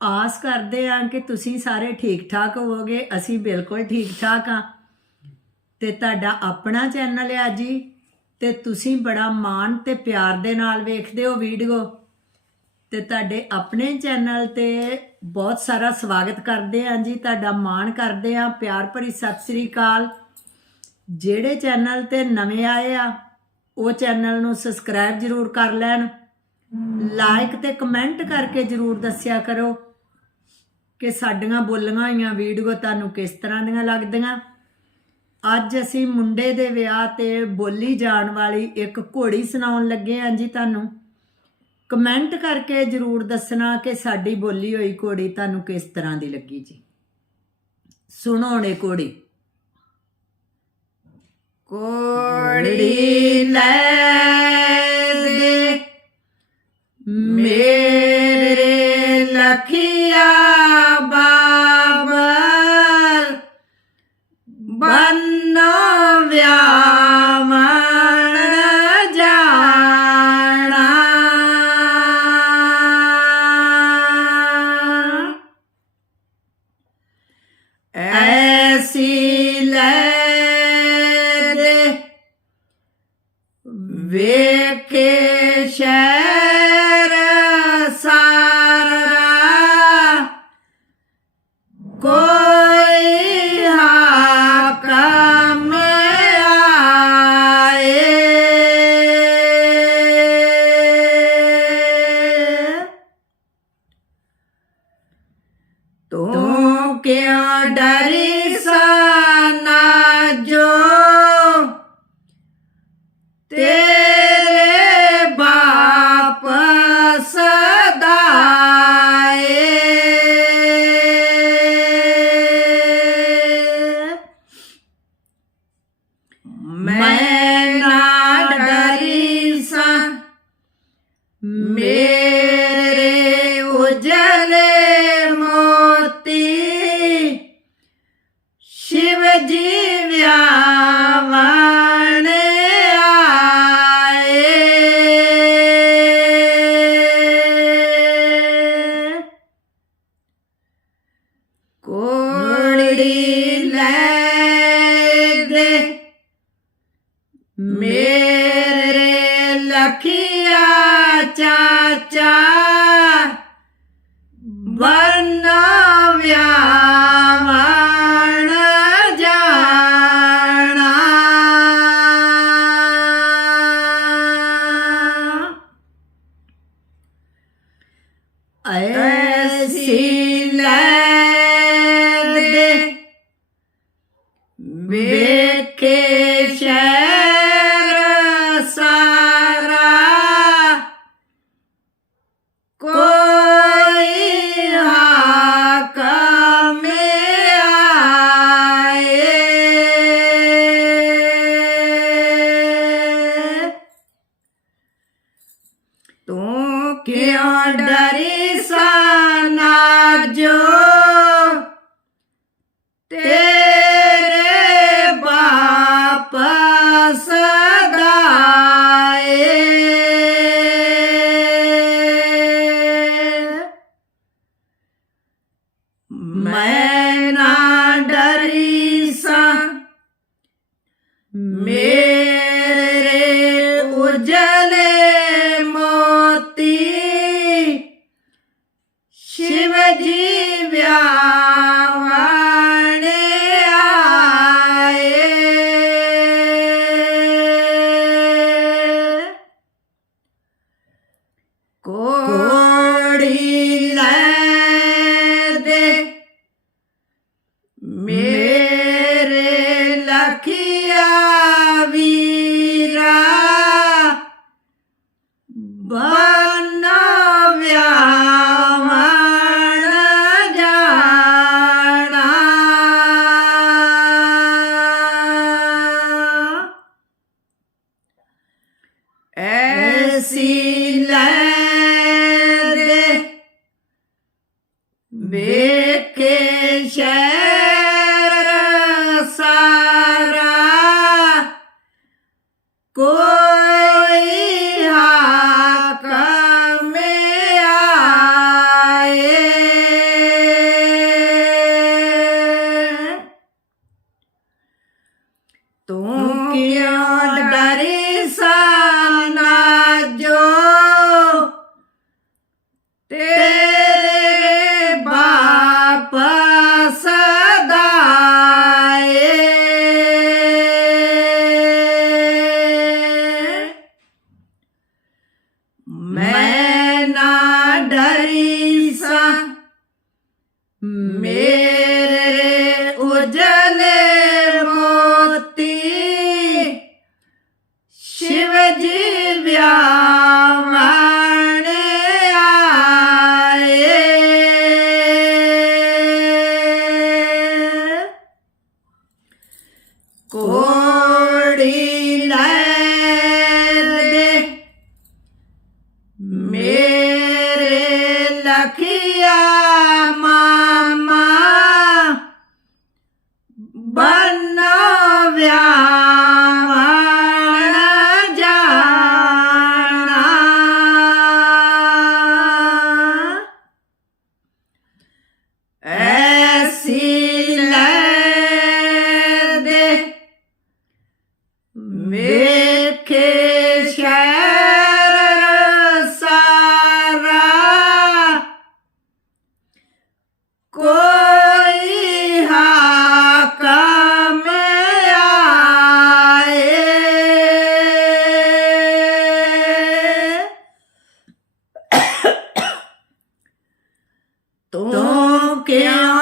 ਆਸ ਕਰਦੇ ਹਾਂ ਕਿ ਤੁਸੀਂ ਸਾਰੇ ਠੀਕ ਠਾਕ ਹੋਵੋਗੇ ਅਸੀਂ ਬਿਲਕੁਲ ਠੀਕ ਠਾਕ ਹਾਂ ਤੇ ਤੁਹਾਡਾ ਆਪਣਾ ਚੈਨਲ ਹੈ ਜੀ ਤੇ ਤੁਸੀਂ ਬੜਾ ਮਾਣ ਤੇ ਪਿਆਰ ਦੇ ਨਾਲ ਵੇਖਦੇ ਹੋ ਵੀਡੀਓ। ਤੇ ਤੁਹਾਡੇ ਆਪਣੇ ਚੈਨਲ ਤੇ ਬਹੁਤ ਸਾਰਾ ਸਵਾਗਤ ਕਰਦੇ ਹਾਂ ਜੀ ਤੁਹਾਡਾ ਮਾਣ ਕਰਦੇ ਹਾਂ ਪਿਆਰ ਭਰੀ ਸਤਿ ਸ੍ਰੀ ਅਕਾਲ। ਜਿਹੜੇ ਚੈਨਲ ਤੇ ਨਵੇਂ ਆਏ ਆ ਉਹ ਚੈਨਲ ਨੂੰ ਸਬਸਕ੍ਰਾਈਬ ਜ਼ਰੂਰ ਕਰ ਲੈਣ। ਲਾਈਕ ਤੇ ਕਮੈਂਟ ਕਰਕੇ ਜ਼ਰੂਰ ਦੱਸਿਆ ਕਰੋ। ਕਿ ਸਾਡੀਆਂ ਬੋਲੀਆਂ ਹੋਈਆਂ ਵੀਡੀਓ ਤੁਹਾਨੂੰ ਕਿਸ ਤਰ੍ਹਾਂ ਦੀਆਂ ਲੱਗਦੀਆਂ? ਅੱਜ ਅਸੀਂ ਮੁੰਡੇ ਦੇ ਵਿਆਹ ਤੇ ਬੋਲੀ ਜਾਣ ਵਾਲੀ ਇੱਕ ਘੋੜੀ ਸੁਣਾਉਣ ਲੱਗੇ ਹਾਂ ਜੀ ਤੁਹਾਨੂੰ। ਕਮੈਂਟ ਕਰਕੇ ਜਰੂਰ ਦੱਸਣਾ ਕਿ ਸਾਡੀ ਬੋਲੀ ਹੋਈ ਘੋੜੀ ਤੁਹਾਨੂੰ ਕਿਸ ਤਰ੍ਹਾਂ ਦੀ ਲੱਗੀ ਜੀ। ਸੁਣੋ ਨੇ ਘੋੜੀ। ਕੋੜੀ ਲੈ ਦੇ ਮੇਰੇ ਲਖੀਆ ਵੇਖੇ ਸ਼ਹਿਰ ਮੈਂ ਨਾ ਡਰੀ ਸਾਂ ਮੇਰੇ ਉਜਲੇ ਮੋਤੀ ਸ਼ਿਵ ਜੀ ਵਿਆਵਣ ਮੇਰੇ ਲਖੀਆ ਚਾਚਾ ਵਰਨਾ ਵਿਆਵਣ ਜਾਣਾ। ਐਸੀ ਲੈ ਦੇ ਵੇਖੇ ਮੈਂ ਨਾ ਡਰੀ ਸਾਂ ਮੇਰੇ ਉਜਲੇ ਮੋਤੀ ਸ਼ਿਵ ਜੀ ਵਿਆਵਣ ਆਏ ਕੋੜੀ ਐਸੀ ਲੈ ਦੇ ਵੇਖੇ ਸ਼ਹਿਰ ਸਾਰਾ। ਕੋਈ ਕੋੜੀ ਕੋਈ ਹਾਕਮ ਆਏ ਤੂੰ ਕਿਉਂ